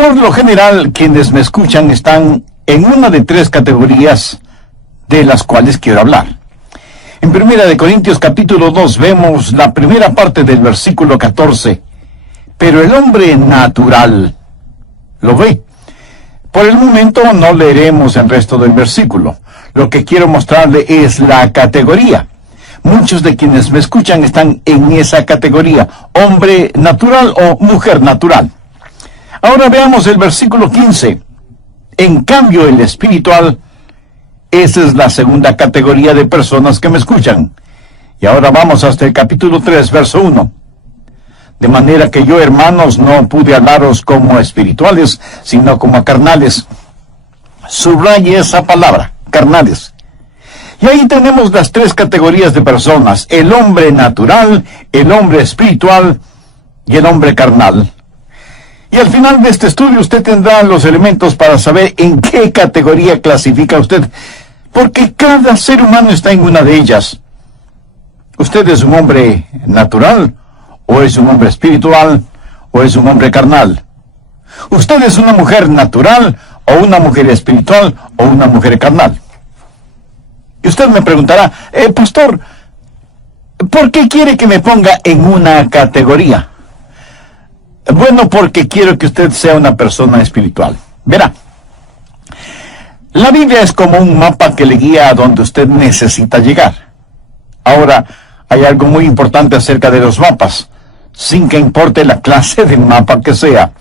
Por lo general, quienes me escuchan están en una de tres categorías de las cuales quiero hablar. En 1 Corintios capítulo 2 vemos la primera parte del versículo 14. Pero el hombre natural, ¿lo ve? Por el momento no leeremos el resto del versículo. Lo que quiero mostrarle es la categoría. Muchos de quienes me escuchan están en esa categoría, hombre natural o mujer natural. Ahora veamos el versículo 15. En cambio, el espiritual, esa es la segunda categoría de personas que me escuchan. Y ahora vamos hasta el capítulo 3, verso 1. De manera que yo, hermanos, no pude hablaros como espirituales, sino como carnales. Subraye esa palabra, carnales. Y ahí tenemos las tres categorías de personas: el hombre natural, el hombre espiritual y el hombre carnal. Y al final de este estudio usted tendrá los elementos para saber en qué categoría clasifica usted, porque cada ser humano está en una de ellas. ¿Usted es un hombre natural, o es un hombre espiritual, o es un hombre carnal? ¿Usted es una mujer natural, o una mujer espiritual, o una mujer carnal? Y usted me preguntará, pastor, ¿por qué quiere que me ponga en una categoría? Bueno, porque quiero que usted sea una persona espiritual. Verá, la Biblia es como un mapa que le guía a donde usted necesita llegar. Ahora, hay algo muy importante acerca de los mapas, sin que importe la clase de mapa que sea.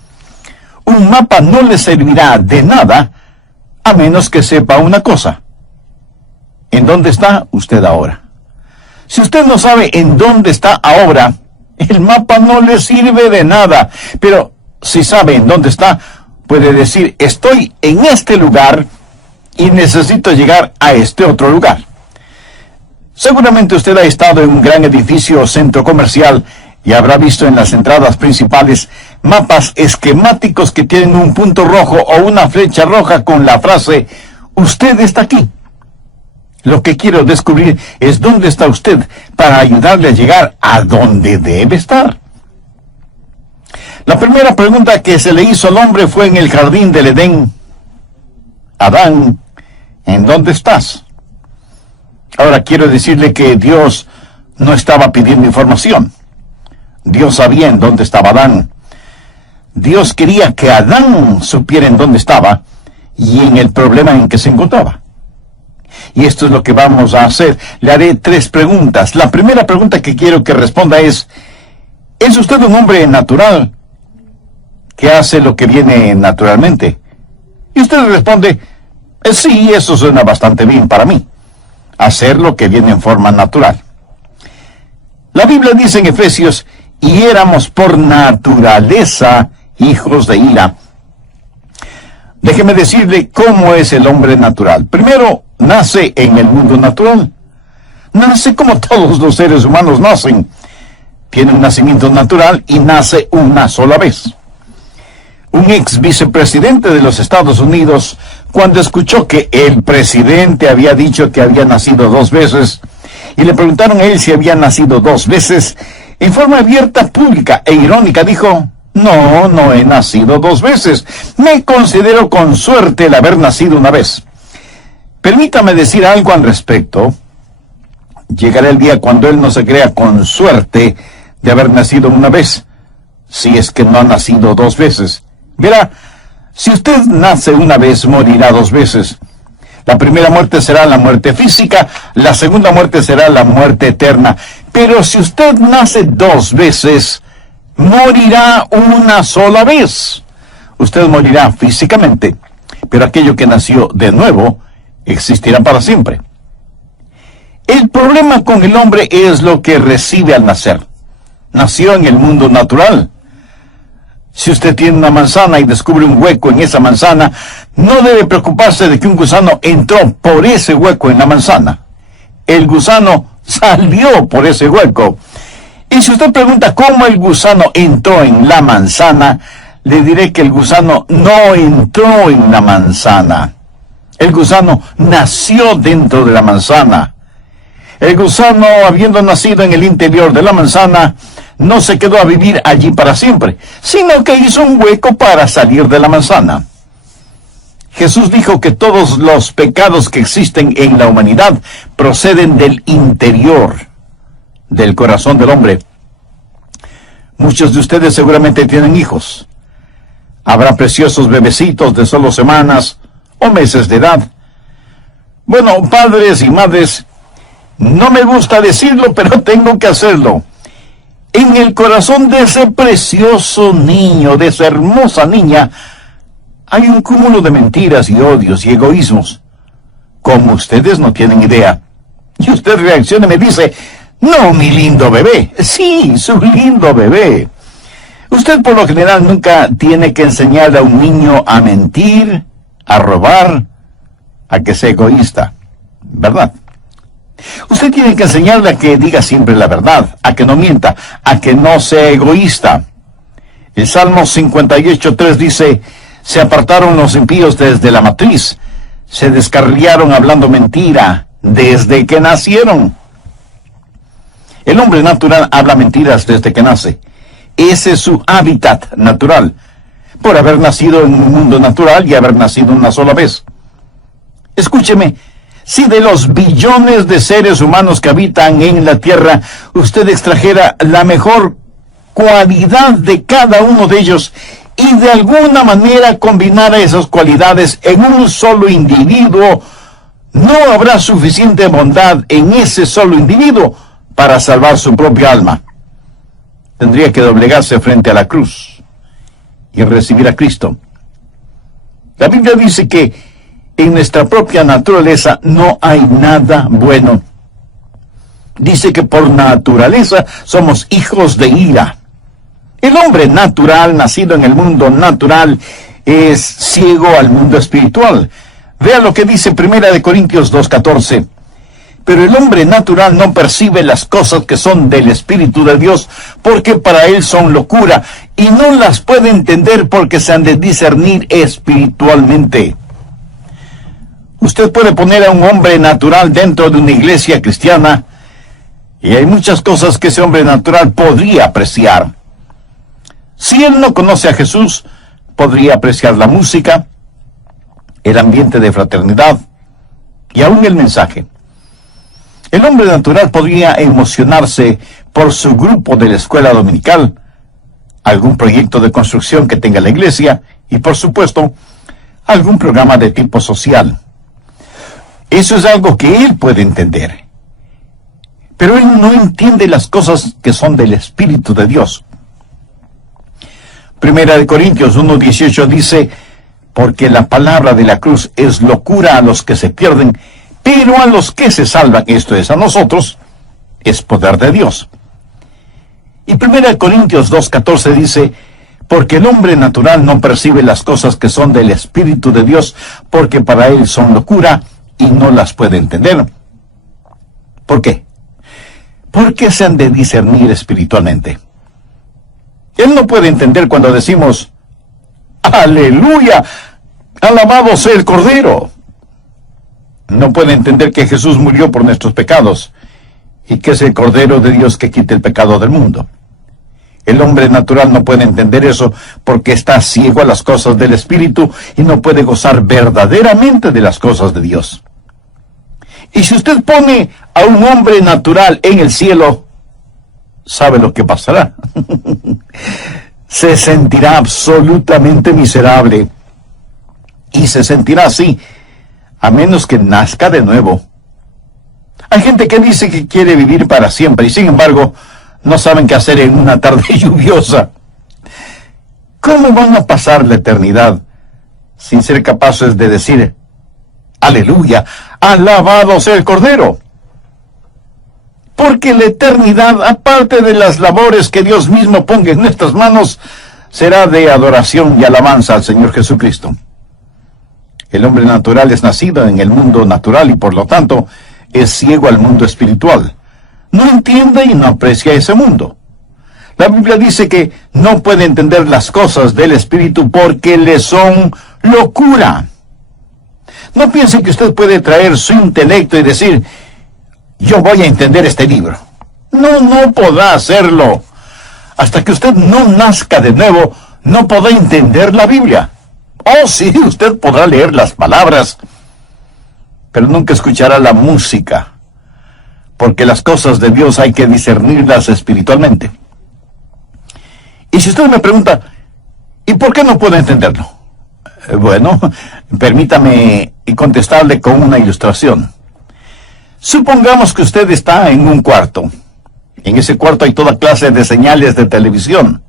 Un mapa no le servirá de nada a menos que sepa una cosa: ¿en dónde está usted ahora? Si usted no sabe en dónde está ahora, el mapa no le sirve de nada. Pero si sabe en dónde está, puede decir: estoy en este lugar y necesito llegar a este otro lugar. Seguramente usted ha estado en un gran edificio o centro comercial y habrá visto en las entradas principales mapas esquemáticos que tienen un punto rojo o una flecha roja con la frase: usted está aquí. Lo que quiero descubrir es dónde está usted para ayudarle a llegar a donde debe estar. La primera pregunta que se le hizo al hombre fue en el jardín del Edén: Adán, ¿en dónde estás? Ahora quiero decirle que Dios no estaba pidiendo información. Dios sabía en dónde estaba Adán. Dios quería que Adán supiera en dónde estaba y en el problema en que se encontraba. Y esto es lo que vamos a hacer. Le haré tres preguntas. La primera pregunta que quiero que responda es: ¿es usted un hombre natural que hace lo que viene naturalmente? Y usted responde: sí, eso suena bastante bien para mí, hacer lo que viene en forma natural. La Biblia dice en Efesios: y éramos por naturaleza hijos de ira. Déjeme decirle cómo es el hombre natural. Primero, nace en el mundo natural. Nace como todos los seres humanos nacen. Tiene un nacimiento natural y nace una sola vez. Un ex vicepresidente de los Estados Unidos, cuando escuchó que el presidente había dicho que había nacido 2 veces, y le preguntaron a él si había nacido 2 veces, en forma abierta, pública e irónica dijo: no he nacido 2 veces. Me considero con suerte el haber nacido una vez. Permítame decir algo al respecto. Llegará el día cuando él no se crea con suerte de haber nacido una vez, si es que no ha nacido 2 veces. Verá, si usted nace una vez, morirá 2 veces. La primera muerte será la muerte física, la segunda muerte será la muerte eterna. Pero si usted nace 2 veces, morirá una sola vez. Usted morirá físicamente, pero aquello que nació de nuevo existirá para siempre. El problema con el hombre es lo que recibe al nacer. Nació en el mundo natural. Si usted tiene una manzana y descubre un hueco en esa manzana, no debe preocuparse de que un gusano entró por ese hueco en la manzana. El gusano salió por ese hueco. Y si usted pregunta cómo el gusano entró en la manzana, le diré que el gusano no entró en la manzana. El gusano nació dentro de la manzana. El gusano, habiendo nacido en el interior de la manzana, no se quedó a vivir allí para siempre, sino que hizo un hueco para salir de la manzana. Jesús dijo que todos los pecados que existen en la humanidad proceden del interior, del corazón del hombre. Muchos de ustedes seguramente tienen hijos. Habrá preciosos bebecitos de solo semanas o meses de edad. Bueno, padres y madres, no me gusta decirlo, pero tengo que hacerlo. En el corazón de ese precioso niño, de esa hermosa niña, hay un cúmulo de mentiras y odios y egoísmos, como ustedes no tienen idea. Y usted reacciona y me dice, no, mi lindo bebé. Sí, su lindo bebé. Usted por lo general nunca tiene que enseñar a un niño a mentir, a robar, a que sea egoísta, ¿verdad? Usted tiene que enseñarle a que diga siempre la verdad, a que no mienta, a que no sea egoísta. El Salmo 58:3 dice, se apartaron los impíos desde la matriz, se descarriaron hablando mentira desde que nacieron. El hombre natural habla mentiras desde que nace. Ese es su hábitat natural, por haber nacido en un mundo natural y haber nacido una sola vez. Escúcheme, si de los billones de seres humanos que habitan en la Tierra, usted extrajera la mejor cualidad de cada uno de ellos y de alguna manera combinara esas cualidades en un solo individuo, no habrá suficiente bondad en ese solo individuo para salvar su propia alma. Tendría que doblegarse frente a la cruz y recibir a Cristo. La Biblia dice que en nuestra propia naturaleza no hay nada bueno. Dice que por naturaleza somos hijos de ira. El hombre natural, nacido en el mundo natural, es ciego al mundo espiritual. Vea lo que dice 1 Corintios 2:14. Pero el hombre natural no percibe las cosas que son del Espíritu de Dios, porque para él son locura, y no las puede entender porque se han de discernir espiritualmente. Usted puede poner a un hombre natural dentro de una iglesia cristiana, y hay muchas cosas que ese hombre natural podría apreciar. Si él no conoce a Jesús, podría apreciar la música, el ambiente de fraternidad y aún el mensaje. El hombre natural podría emocionarse por su grupo de la escuela dominical, algún proyecto de construcción que tenga la iglesia y, por supuesto, algún programa de tipo social. Eso es algo que él puede entender. Pero él no entiende las cosas que son del Espíritu de Dios. 1 Corintios 1:18 dice, porque la palabra de la cruz es locura a los que se pierden, pero a los que se salvan, esto es, a nosotros, es poder de Dios. Y 1 Corintios 2:14 dice, porque el hombre natural no percibe las cosas que son del Espíritu de Dios, porque para él son locura y no las puede entender. ¿Por qué? Porque se han de discernir espiritualmente. Él no puede entender cuando decimos, ¡aleluya! ¡Alabado sea el Cordero! No puede entender que Jesús murió por nuestros pecados y que es el Cordero de Dios que quita el pecado del mundo. El hombre natural no puede entender eso porque está ciego a las cosas del Espíritu y no puede gozar verdaderamente de las cosas de Dios. Y si usted pone a un hombre natural en el cielo, ¿sabe lo que pasará? Se sentirá absolutamente miserable. Y se sentirá así, a menos que nazca de nuevo. Hay gente que dice que quiere vivir para siempre y sin embargo no saben qué hacer en una tarde lluviosa. ¿Cómo van a pasar la eternidad sin ser capaces de decir, aleluya, alabado sea el Cordero? Porque la eternidad, aparte de las labores que Dios mismo ponga en nuestras manos, será de adoración y alabanza al Señor Jesucristo. El hombre natural es nacido en el mundo natural y por lo tanto es ciego al mundo espiritual. No entiende y no aprecia ese mundo. La Biblia dice que no puede entender las cosas del Espíritu porque le son locura. No piense que usted puede traer su intelecto y decir, yo voy a entender este libro. No podrá hacerlo. hasta que usted no nazca de nuevo, no podrá entender la Biblia. Oh, sí, usted podrá leer las palabras, pero nunca escuchará la música, porque las cosas de Dios hay que discernirlas espiritualmente. Y si usted me pregunta, ¿y por qué no puedo entenderlo? Bueno, permítame contestarle con una ilustración. Supongamos que usted está en un cuarto. En ese cuarto hay toda clase de señales de televisión.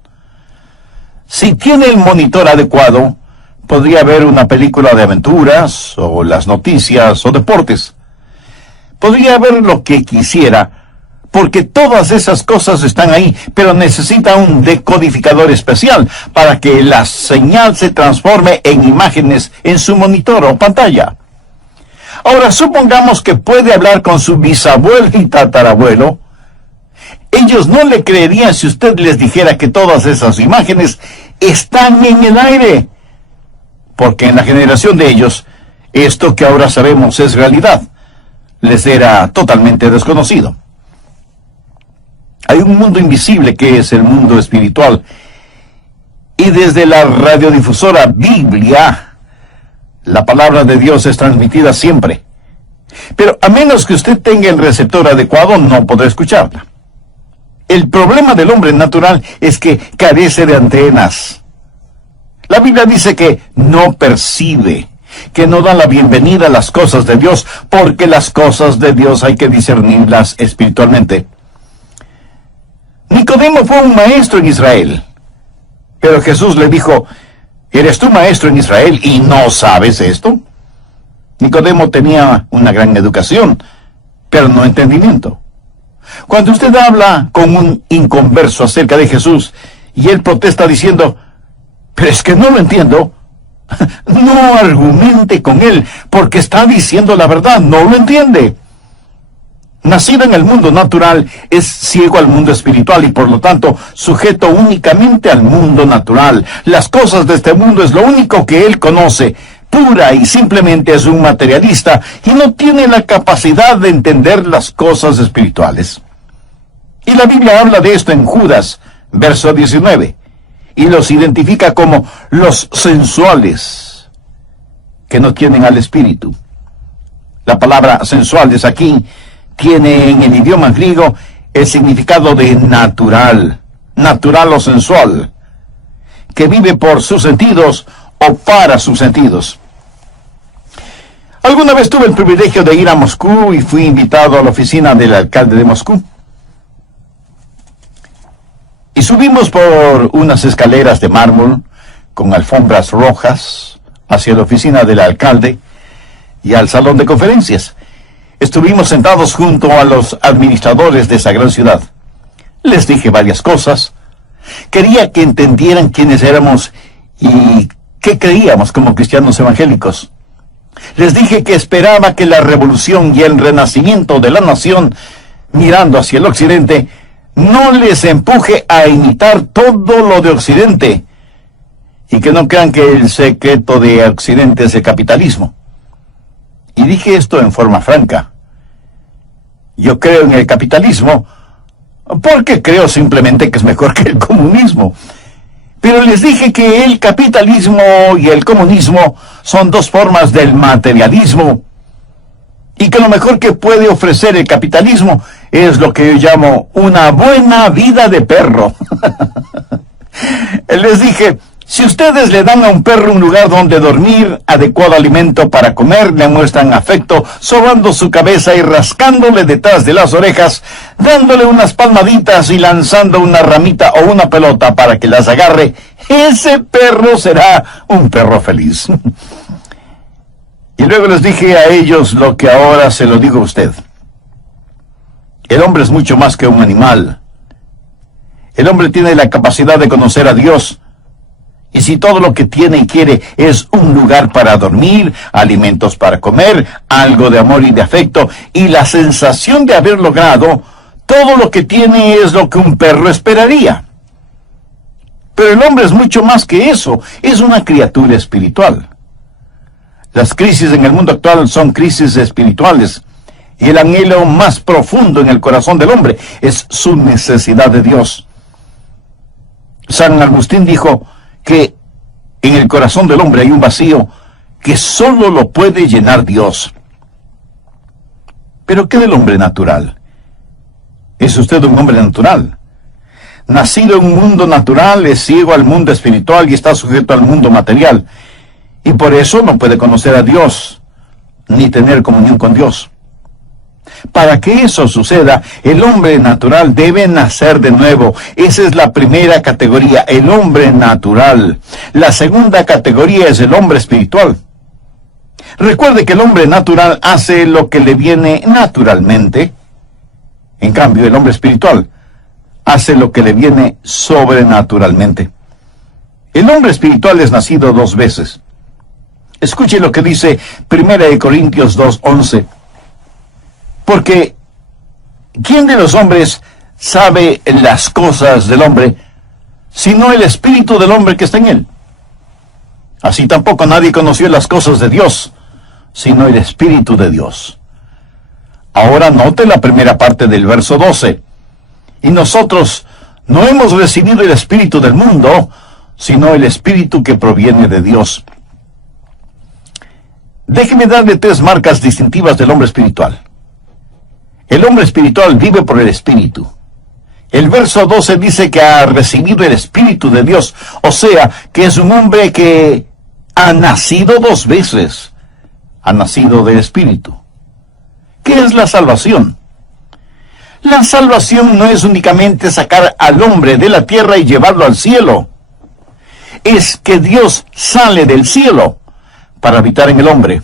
Si tiene el monitor adecuado, podría ver una película de aventuras, o las noticias, o deportes. Podría ver lo que quisiera, porque todas esas cosas están ahí, pero necesita un decodificador especial para que la señal se transforme en imágenes en su monitor o pantalla. Ahora, supongamos que puede hablar con su bisabuelo y tatarabuelo. Ellos no le creerían si usted les dijera que todas esas imágenes están en el aire, porque en la generación de ellos, esto que ahora sabemos es realidad. Les era totalmente desconocido. Hay un mundo invisible que es el mundo espiritual. Y desde la radiodifusora Biblia, la palabra de Dios es transmitida siempre. Pero a menos que usted tenga el receptor adecuado, no podrá escucharla. El problema del hombre natural es que carece de antenas. La Biblia dice que no percibe, que no da la bienvenida a las cosas de Dios, porque las cosas de Dios hay que discernirlas espiritualmente. Nicodemo fue un maestro en Israel, pero Jesús le dijo, ¿eres tú maestro en Israel y no sabes esto? Nicodemo tenía una gran educación, pero no entendimiento. Cuando usted habla con un inconverso acerca de Jesús, y él protesta diciendo, pero es que no lo entiendo, no argumente con él, porque está diciendo la verdad, no lo entiende. Nacido en el mundo natural, es ciego al mundo espiritual y por lo tanto sujeto únicamente al mundo natural. Las cosas de este mundo es lo único que él conoce. Pura y simplemente es un materialista y no tiene la capacidad de entender las cosas espirituales. Y la Biblia habla de esto en Judas, verso 19, y los identifica como los sensuales, que no tienen al espíritu. La palabra sensuales aquí tiene en el idioma griego el significado de natural, natural o sensual, que vive por sus sentidos o para sus sentidos. Alguna vez tuve el privilegio de ir a Moscú y fui invitado a la oficina del alcalde de Moscú. Y subimos por unas escaleras de mármol con alfombras rojas hacia la oficina del alcalde y al salón de conferencias. Estuvimos sentados junto a los administradores de esa gran ciudad. Les dije varias cosas. Quería que entendieran quiénes éramos y qué creíamos como cristianos evangélicos. Les dije que esperaba que la revolución y el renacimiento de la nación, mirando hacia el occidente, no les empuje a imitar todo lo de occidente, y que no crean que el secreto de occidente es el capitalismo. Y dije esto en forma franca. Yo creo en el capitalismo porque creo simplemente que es mejor que el comunismo. Pero les dije que el capitalismo y el comunismo son dos formas del materialismo y que lo mejor que puede ofrecer el capitalismo es lo que yo llamo una buena vida de perro. Les dije, si ustedes le dan a un perro un lugar donde dormir, adecuado alimento para comer, le muestran afecto, sobando su cabeza y rascándole detrás de las orejas, dándole unas palmaditas y lanzando una ramita o una pelota para que las agarre, ese perro será un perro feliz. Y luego les dije a ellos lo que ahora se lo digo a usted. El hombre es mucho más que un animal. El hombre tiene la capacidad de conocer a Dios. Y si todo lo que tiene y quiere es un lugar para dormir, alimentos para comer, algo de amor y de afecto, y la sensación de haber logrado, todo lo que tiene es lo que un perro esperaría. Pero el hombre es mucho más que eso, es una criatura espiritual. Las crisis en el mundo actual son crisis espirituales, y el anhelo más profundo en el corazón del hombre es su necesidad de Dios. San Agustín dijo que en el corazón del hombre hay un vacío que solo lo puede llenar Dios. ¿Pero qué del hombre natural? ¿Es usted un hombre natural? Nacido en un mundo natural, es ciego al mundo espiritual y está sujeto al mundo material. Y por eso no puede conocer a Dios, ni tener comunión con Dios. Para que eso suceda, el hombre natural debe nacer de nuevo. Esa es la primera categoría, el hombre natural. La segunda categoría es el hombre espiritual. Recuerde que el hombre natural hace lo que le viene naturalmente. En cambio, el hombre espiritual hace lo que le viene sobrenaturalmente. El hombre espiritual es nacido 2 veces. Escuche lo que dice 1 Corintios 2:11. Porque, ¿quién de los hombres sabe las cosas del hombre, sino el espíritu del hombre que está en él? Así tampoco nadie conoció las cosas de Dios, sino el espíritu de Dios. Ahora note la primera parte del verso 12. Y nosotros no hemos recibido el espíritu del mundo, sino el espíritu que proviene de Dios. Déjeme darle 3 marcas distintivas del hombre espiritual. El hombre espiritual vive por el espíritu. El verso 12 dice que ha recibido el espíritu de Dios, o sea, que es un hombre que ha nacido 2 veces. Ha nacido del espíritu. ¿Qué es la salvación? La salvación no es únicamente sacar al hombre de la tierra y llevarlo al cielo. Es que Dios sale del cielo para habitar en el hombre.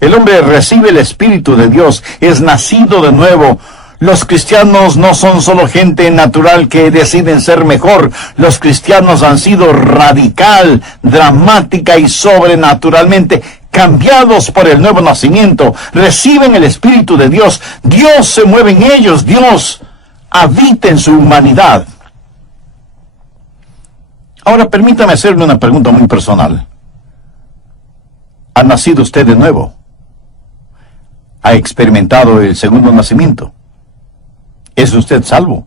El hombre recibe el Espíritu de Dios, es nacido de nuevo. Los cristianos no son solo gente natural que deciden ser mejor. Los cristianos han sido radical, dramática y sobrenaturalmente cambiados por el nuevo nacimiento. Reciben el Espíritu de Dios. Dios se mueve en ellos. Dios habita en su humanidad. Ahora permítame hacerle una pregunta muy personal. ¿Ha nacido usted de nuevo? ¿Ha experimentado el segundo nacimiento? ¿Es usted salvo?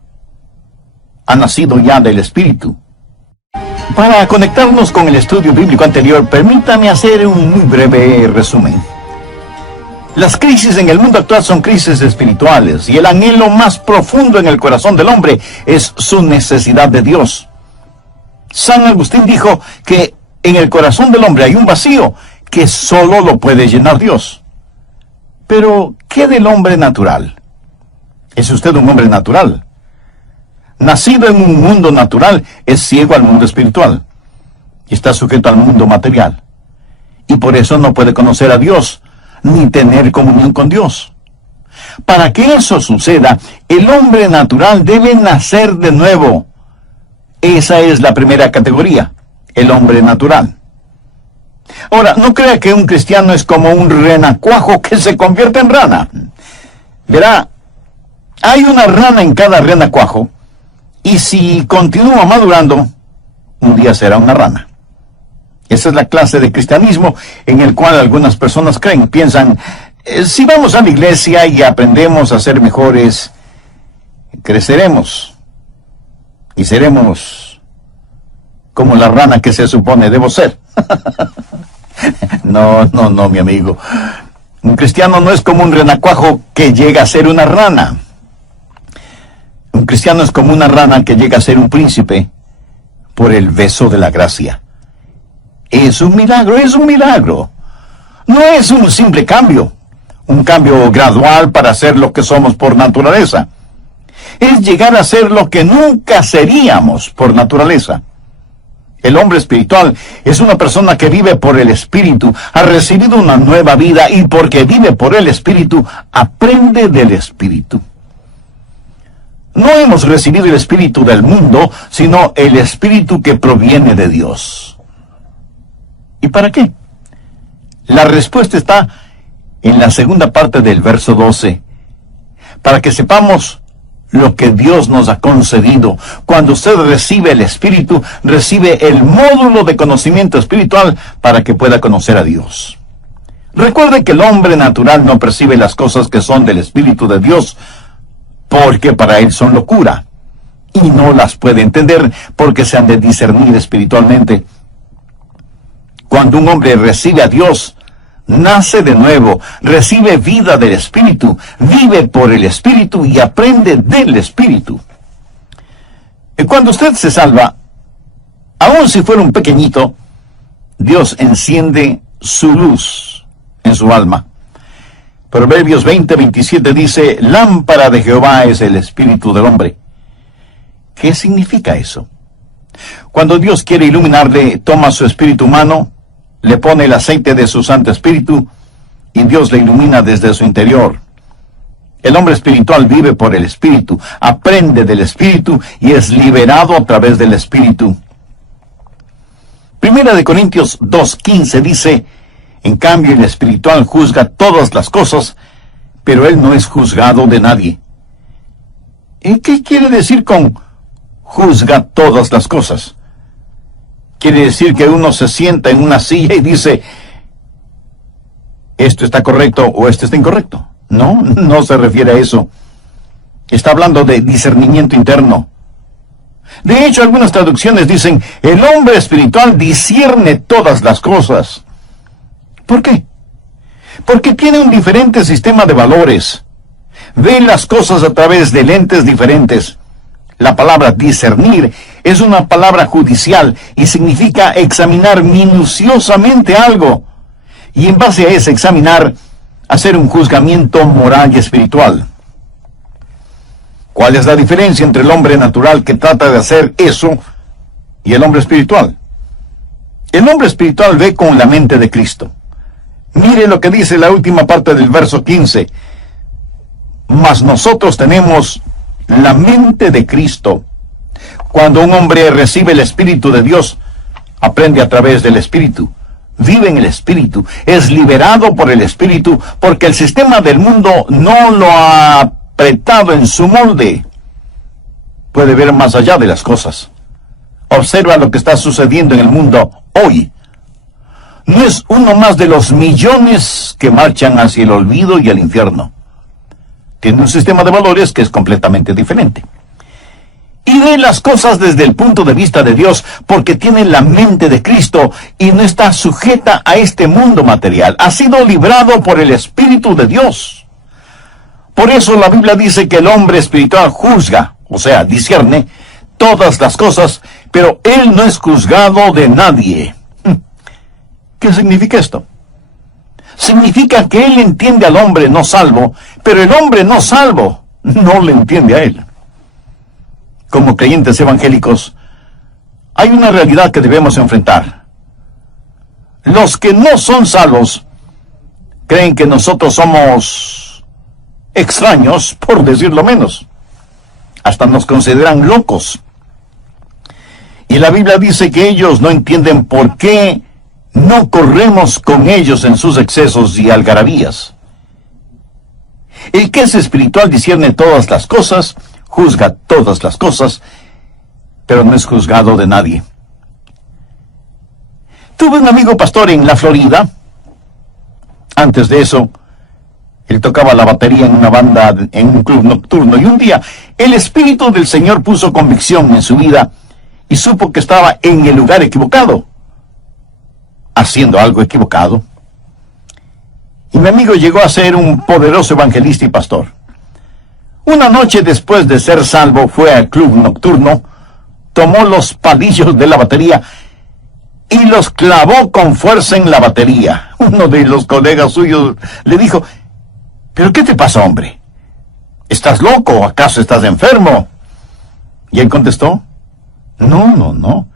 ¿Ha nacido ya del Espíritu? Para conectarnos con el estudio bíblico anterior, permítame hacer un muy breve resumen. Las crisis en el mundo actual son crisis espirituales, y el anhelo más profundo en el corazón del hombre es su necesidad de Dios. San Agustín dijo que en el corazón del hombre hay un vacío que solo lo puede llenar Dios. Pero, ¿qué del hombre natural? ¿Es usted un hombre natural? Nacido en un mundo natural, es ciego al mundo espiritual. Y está sujeto al mundo material. Y por eso no puede conocer a Dios, ni tener comunión con Dios. Para que eso suceda, el hombre natural debe nacer de nuevo. Esa es la primera categoría, el hombre natural. Ahora, no crea que un cristiano es como un renacuajo que se convierte en rana. Verá, hay una rana en cada renacuajo, y si continúa madurando, un día será una rana. Esa es la clase de cristianismo en el cual algunas personas creen, piensan, si vamos a la iglesia y aprendemos a ser mejores, creceremos y seremos como la rana que se supone debo ser. No, mi amigo. Un cristiano no es como un renacuajo que llega a ser una rana. Un cristiano es como una rana que llega a ser un príncipe por el beso de la gracia. Es un milagro, es un milagro. No es un simple cambio, un cambio gradual para ser lo que somos por naturaleza. Es llegar a ser lo que nunca seríamos por naturaleza. El hombre espiritual es una persona que vive por el Espíritu, ha recibido una nueva vida y porque vive por el Espíritu, aprende del Espíritu. No hemos recibido el Espíritu del mundo, sino el Espíritu que proviene de Dios. ¿Y para qué? La respuesta está en la segunda parte del verso 12. Para que sepamos lo que Dios nos ha concedido. Cuando usted recibe el Espíritu, recibe el módulo de conocimiento espiritual para que pueda conocer a Dios. Recuerde que el hombre natural no percibe las cosas que son del Espíritu de Dios, porque para él son locura, y no las puede entender porque se han de discernir espiritualmente. Cuando un hombre recibe a Dios, nace de nuevo, recibe vida del Espíritu, vive por el Espíritu y aprende del Espíritu. Y cuando usted se salva, aun si fuera un pequeñito, Dios enciende su luz en su alma. Proverbios 20:27 dice, lámpara de Jehová es el espíritu del hombre. ¿Qué significa eso? Cuando Dios quiere iluminarle, toma su espíritu humano, le pone el aceite de su Santo Espíritu, y Dios le ilumina desde su interior. El hombre espiritual vive por el Espíritu, aprende del Espíritu y es liberado a través del Espíritu. Primera de Corintios 2:15 dice, en cambio el espiritual juzga todas las cosas, pero él no es juzgado de nadie. ¿Y qué quiere decir con juzga todas las cosas? Quiere decir que uno se sienta en una silla y dice, esto está correcto o esto está incorrecto. No, no se refiere a eso. Está hablando de discernimiento interno. De hecho, algunas traducciones dicen, el hombre espiritual discierne todas las cosas. ¿Por qué? Porque tiene un diferente sistema de valores. Ve las cosas a través de lentes diferentes. La palabra discernir es una palabra judicial y significa examinar minuciosamente algo. Y en base a ese examinar, hacer un juzgamiento moral y espiritual. ¿Cuál es la diferencia entre el hombre natural que trata de hacer eso y el hombre espiritual? El hombre espiritual ve con la mente de Cristo. Mire lo que dice la última parte del verso 15. Mas nosotros tenemos la mente de Cristo. Cuando un hombre recibe el Espíritu de Dios, aprende a través del Espíritu, vive en el Espíritu, es liberado por el Espíritu, porque el sistema del mundo no lo ha apretado en su molde. Puede ver más allá de las cosas. Observa lo que está sucediendo en el mundo hoy. No es uno más de los millones que marchan hacia el olvido y el infierno. Tiene un sistema de valores que es completamente diferente. Y ve las cosas desde el punto de vista de Dios, porque tiene la mente de Cristo y no está sujeta a este mundo material. Ha sido librado por el Espíritu de Dios. Por eso la Biblia dice que el hombre espiritual juzga, o sea, discierne todas las cosas, pero él no es juzgado de nadie. ¿Qué significa esto? Significa que él entiende al hombre no salvo, pero el hombre no salvo no le entiende a él. Como creyentes evangélicos, hay una realidad que debemos enfrentar. Los que no son salvos creen que nosotros somos extraños, por decirlo menos. Hasta nos consideran locos. Y la Biblia dice que ellos no entienden por qué no corremos con ellos en sus excesos y algarabías. El que es espiritual discierne todas las cosas, juzga todas las cosas, pero no es juzgado de nadie. Tuve un amigo pastor en la Florida. Antes de eso, él tocaba la batería en una banda, en un club nocturno, y un día el Espíritu del Señor puso convicción en su vida y supo que estaba en el lugar equivocado, haciendo algo equivocado. Y mi amigo llegó a ser un poderoso evangelista y pastor. Una noche después de ser salvo, fue al club nocturno, tomó los palillos de la batería y los clavó con fuerza en la batería. Uno de los colegas suyos le dijo, ¿pero qué te pasa, hombre? ¿Estás loco? ¿Acaso estás enfermo? Y él contestó, no.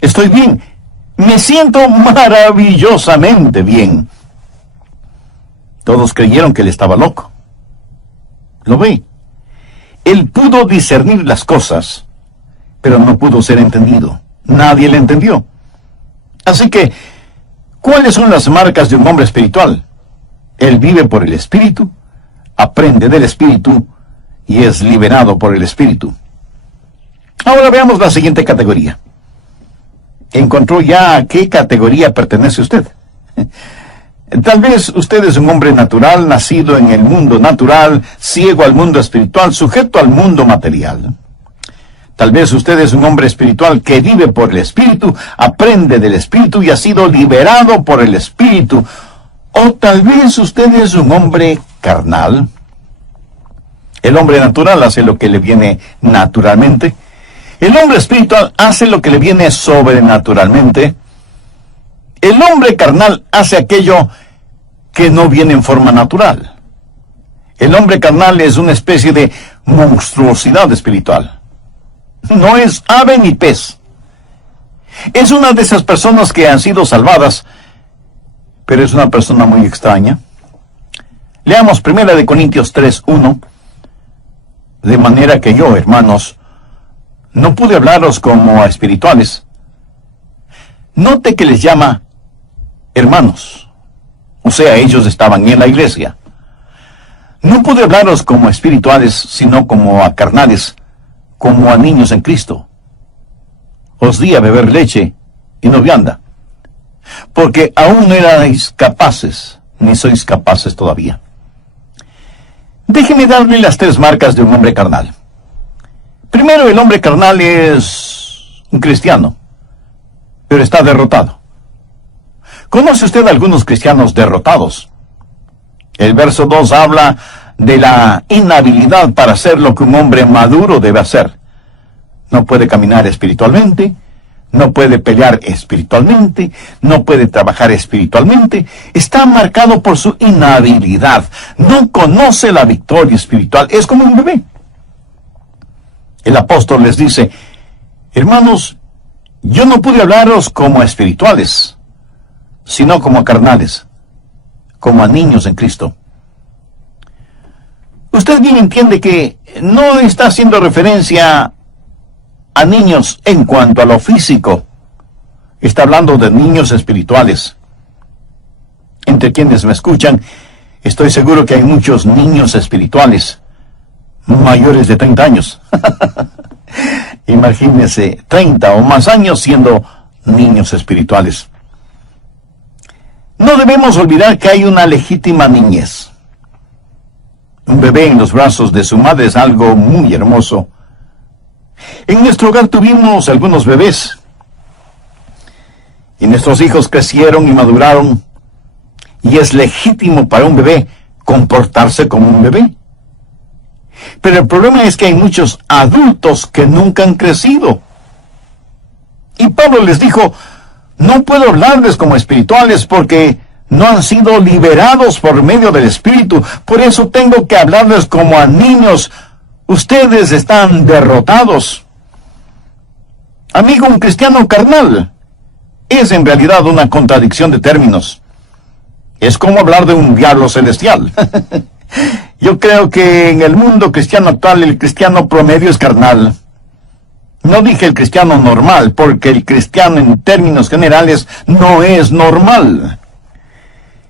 Estoy bien. Me siento maravillosamente bien. Todos creyeron que él estaba loco. ¿Lo ve? Él pudo discernir las cosas, pero no pudo ser entendido. Nadie le entendió. Así que, ¿cuáles son las marcas de un hombre espiritual? Él vive por el Espíritu, aprende del Espíritu y es liberado por el Espíritu. Ahora veamos la siguiente categoría. ¿Encontró ya a qué categoría pertenece usted? Tal vez usted es un hombre natural, nacido en el mundo natural, ciego al mundo espiritual, sujeto al mundo material. Tal vez usted es un hombre espiritual que vive por el Espíritu, aprende del Espíritu y ha sido liberado por el Espíritu. O tal vez usted es un hombre carnal. El hombre natural hace lo que le viene naturalmente. El hombre espiritual hace lo que le viene sobrenaturalmente. El hombre carnal hace aquello que no viene en forma natural. El hombre carnal es una especie de monstruosidad espiritual. No es ave ni pez. Es una de esas personas que han sido salvadas, pero es una persona muy extraña. Leamos 1 Corintios 3:1. De manera que yo, hermanos, no pude hablaros como a espirituales. Note que les llama hermanos. O sea, ellos estaban en la iglesia. No pude hablaros como a espirituales, sino como a carnales, como a niños en Cristo. Os di a beber leche y no vianda, porque aún no erais capaces, ni sois capaces todavía. Déjeme darle las 3 marcas de un hombre carnal. Primero, el hombre carnal es un cristiano, pero está derrotado. ¿Conoce usted a algunos cristianos derrotados? El verso 2 habla de la inhabilidad para hacer lo que un hombre maduro debe hacer. No puede caminar espiritualmente, no puede pelear espiritualmente, no puede trabajar espiritualmente. Está marcado por su inhabilidad. No conoce la victoria espiritual. Es como un bebé. El apóstol les dice, hermanos, yo no pude hablaros como a espirituales, sino como a carnales, como a niños en Cristo. Usted bien entiende que no está haciendo referencia a niños en cuanto a lo físico. Está hablando de niños espirituales. Entre quienes me escuchan, estoy seguro que hay muchos niños espirituales mayores de 30 años. Imagínese 30 o más años siendo niños espirituales. No debemos olvidar que hay una legítima niñez. Un bebé en los brazos de su madre es algo muy hermoso. En nuestro hogar tuvimos algunos bebés. Y nuestros hijos crecieron y maduraron. Y es legítimo para un bebé comportarse como un bebé. Pero el problema es que hay muchos adultos que nunca han crecido. Y Pablo les dijo, no puedo hablarles como espirituales porque no han sido liberados por medio del Espíritu. Por eso tengo que hablarles como a niños. Ustedes están derrotados. Amigo, un cristiano carnal es en realidad una contradicción de términos. Es como hablar de un diablo celestial. Yo creo que en el mundo cristiano actual el cristiano promedio es carnal. No dije el cristiano normal, porque el cristiano en términos generales no es normal.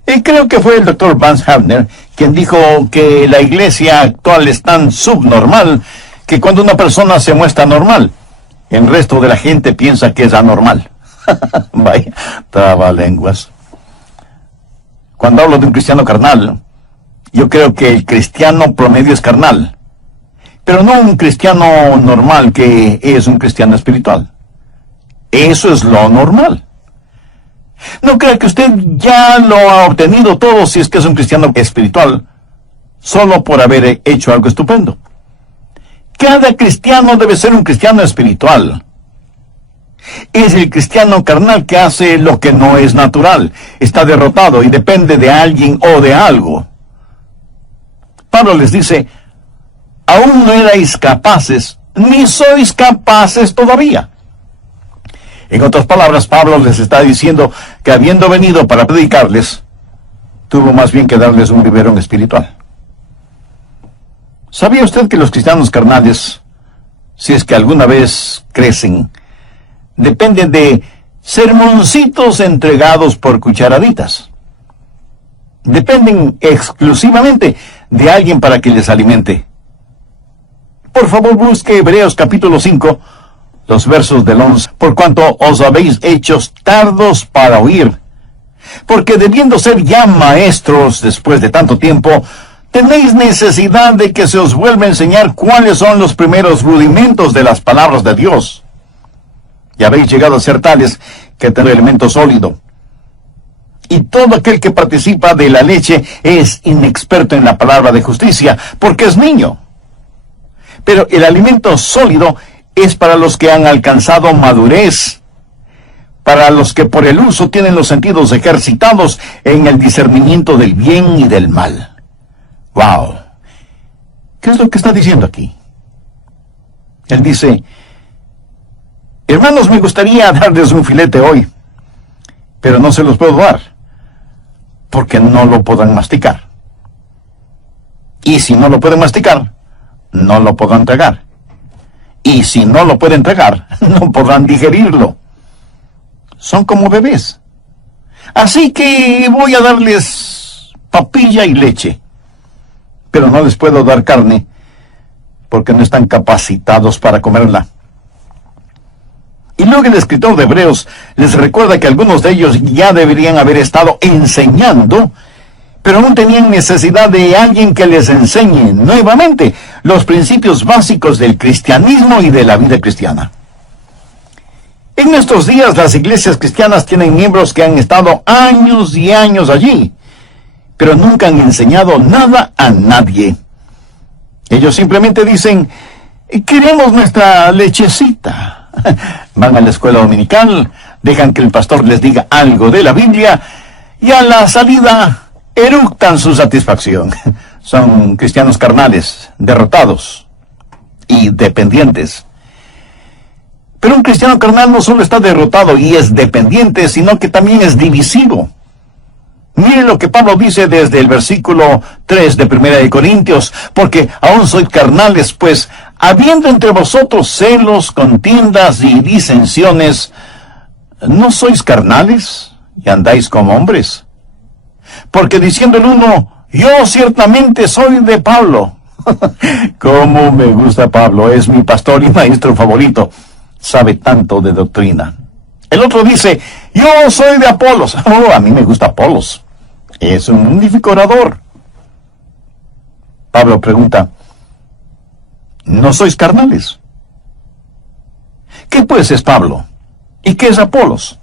Y creo que fue el Dr. Vance Havner quien dijo que la iglesia actual es tan subnormal que cuando una persona se muestra normal, el resto de la gente piensa que es anormal. Vaya, trabalenguas. Cuando hablo de un cristiano carnal, yo creo que el cristiano promedio es carnal, pero no un cristiano normal que es un cristiano espiritual. Eso es lo normal. No crea que usted ya lo ha obtenido todo si es que es un cristiano espiritual, solo por haber hecho algo estupendo. Cada cristiano debe ser un cristiano espiritual. Es el cristiano carnal que hace lo que no es natural, está derrotado y depende de alguien o de algo. Pablo les dice, aún no erais capaces, ni sois capaces todavía. En otras palabras, Pablo les está diciendo que habiendo venido para predicarles, tuvo más bien que darles un biberón espiritual. ¿Sabía usted que los cristianos carnales, si es que alguna vez crecen, dependen de sermoncitos entregados por cucharaditas? Dependen exclusivamente de alguien para que les alimente. Por favor, busque Hebreos capítulo 5, los versos del 11. Por cuanto os habéis hecho tardos para oír, porque debiendo ser ya maestros después de tanto tiempo, Tenéis necesidad de que se os vuelva a enseñar cuáles son los primeros rudimentos de las palabras de Dios. Y habéis llegado a ser tales que tenéis elemento sólido. Y todo aquel que participa de la leche es inexperto en la palabra de justicia, porque es niño. Pero el alimento sólido es para los que han alcanzado madurez, para los que por el uso tienen los sentidos ejercitados en el discernimiento del bien y del mal. ¡Wow! ¿Qué es lo que está diciendo aquí? Él dice: hermanos, me gustaría darles un filete hoy, pero no se los puedo dar, porque no lo podrán masticar. Y si no lo pueden masticar, no lo podrán tragar. Y si no lo pueden tragar, no podrán digerirlo. Son como bebés. Así que voy a darles papilla y leche, pero no les puedo dar carne, porque no están capacitados para comerla. Y luego el escritor de Hebreos les recuerda que algunos de ellos ya deberían haber estado enseñando, pero aún tenían necesidad de alguien que les enseñe nuevamente los principios básicos del cristianismo y de la vida cristiana. En nuestros días las iglesias cristianas tienen miembros que han estado años y años allí, pero nunca han enseñado nada a nadie. Ellos simplemente dicen: queremos nuestra lechecita. Van a la escuela dominical, dejan que el pastor les diga algo de la Biblia, y a la salida eructan su satisfacción. Son cristianos carnales, derrotados y dependientes. Pero un cristiano carnal no solo está derrotado y es dependiente, sino que también es divisivo. Mire lo que Pablo dice desde el versículo 3 de 1 de Corintios: porque aún sois carnales, pues habiendo entre vosotros celos, contiendas y disensiones, ¿no sois carnales y andáis como hombres? Porque diciendo el uno: yo ciertamente soy de Pablo. Cómo me gusta Pablo, es mi pastor y maestro favorito. Sabe tanto de doctrina. El otro dice: yo soy de Apolos. Oh, a mí me gusta Apolos. Es un magnífico orador. Pablo pregunta: ¿no sois carnales? ¿Qué pues es Pablo? ¿Y qué es Apolos?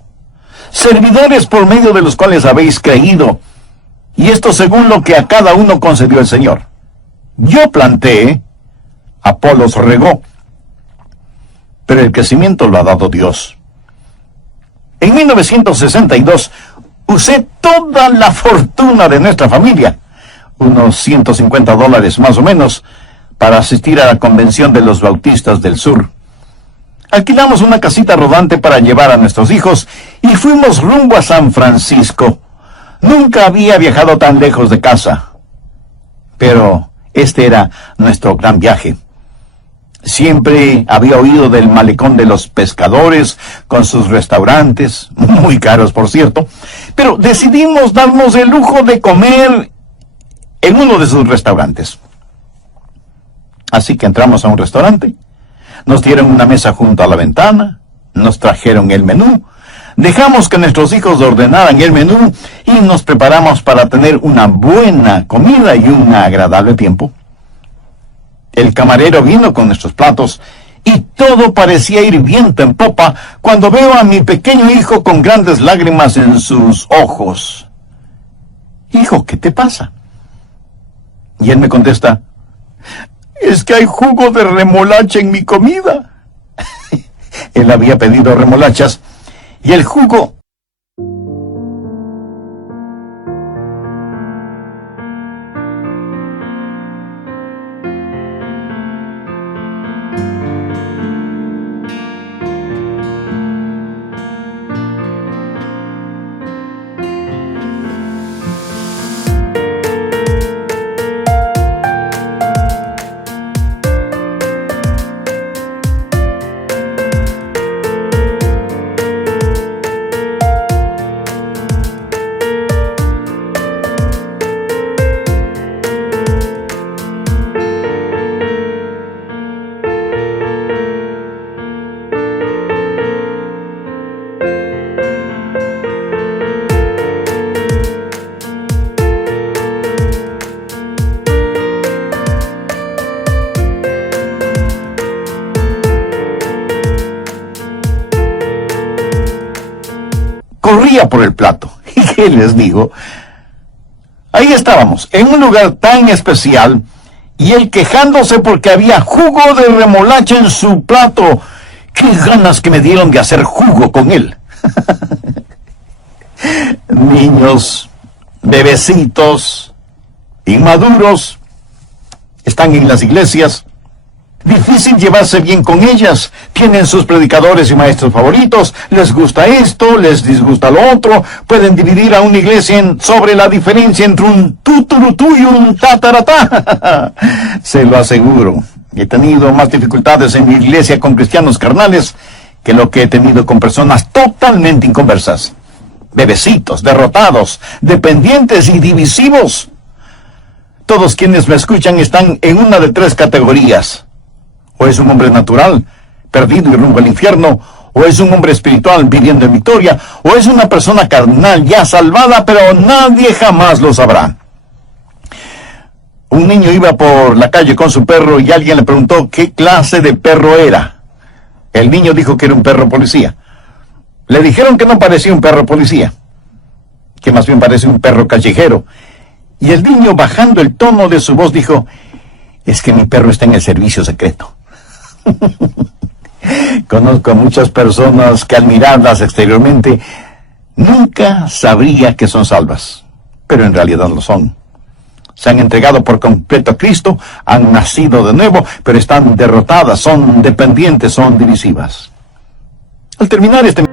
Servidores por medio de los cuales habéis creído, y esto según lo que a cada uno concedió el Señor. Yo planté, Apolos regó, pero el crecimiento lo ha dado Dios. En 1962 usé toda la fortuna de nuestra familia, unos $150 más o menos, para asistir a la convención de los bautistas del sur. Alquilamos una casita rodante para llevar a nuestros hijos y fuimos rumbo a San Francisco. Nunca había viajado tan lejos de casa, pero este era nuestro gran viaje. Siempre había oído del malecón de los pescadores, con sus restaurantes, muy caros por cierto, pero decidimos darnos el lujo de comer en uno de sus restaurantes. Así que entramos a un restaurante, nos dieron una mesa junto a la ventana, nos trajeron el menú, dejamos que nuestros hijos ordenaran el menú y nos preparamos para tener una buena comida y un agradable tiempo. El camarero vino con nuestros platos y todo parecía ir viento en popa cuando veo a mi pequeño hijo con grandes lágrimas en sus ojos. Hijo, ¿qué te pasa? Y él me contesta: es que hay jugo de remolacha en mi comida. Él había pedido remolachas y el jugo corría por el plato. ¿Y qué les digo? Ahí estábamos, en un lugar tan especial, y él quejándose porque había jugo de remolacha en su plato. ¡Qué ganas que me dieron de hacer jugo con él! Niños, bebecitos, inmaduros, están en las iglesias. Difícil llevarse bien con ellas. Tienen sus predicadores y maestros favoritos. Les gusta esto, les disgusta lo otro. Pueden dividir a una iglesia sobre la diferencia entre un tuturutú y un tataratá. Se lo aseguro. He tenido más dificultades en mi iglesia con cristianos carnales que lo que he tenido con personas totalmente inconversas. Bebecitos, derrotados, dependientes y divisivos. Todos quienes me escuchan están en una de tres categorías. O es un hombre natural, perdido y rumbo al infierno, o es un hombre espiritual viviendo en victoria, o es una persona carnal ya salvada, pero nadie jamás lo sabrá. Un niño iba por la calle con su perro y alguien le preguntó qué clase de perro era. El niño dijo que era un perro policía. Le dijeron que no parecía un perro policía, que más bien parece un perro callejero. Y el niño, bajando el tono de su voz, dijo: es que mi perro está en el servicio secreto. Conozco a muchas personas que al mirarlas exteriormente nunca sabría que son salvas, pero en realidad lo son. Se han entregado por completo a Cristo, han nacido de nuevo, pero están derrotadas, son dependientes, son divisivas. Al terminar este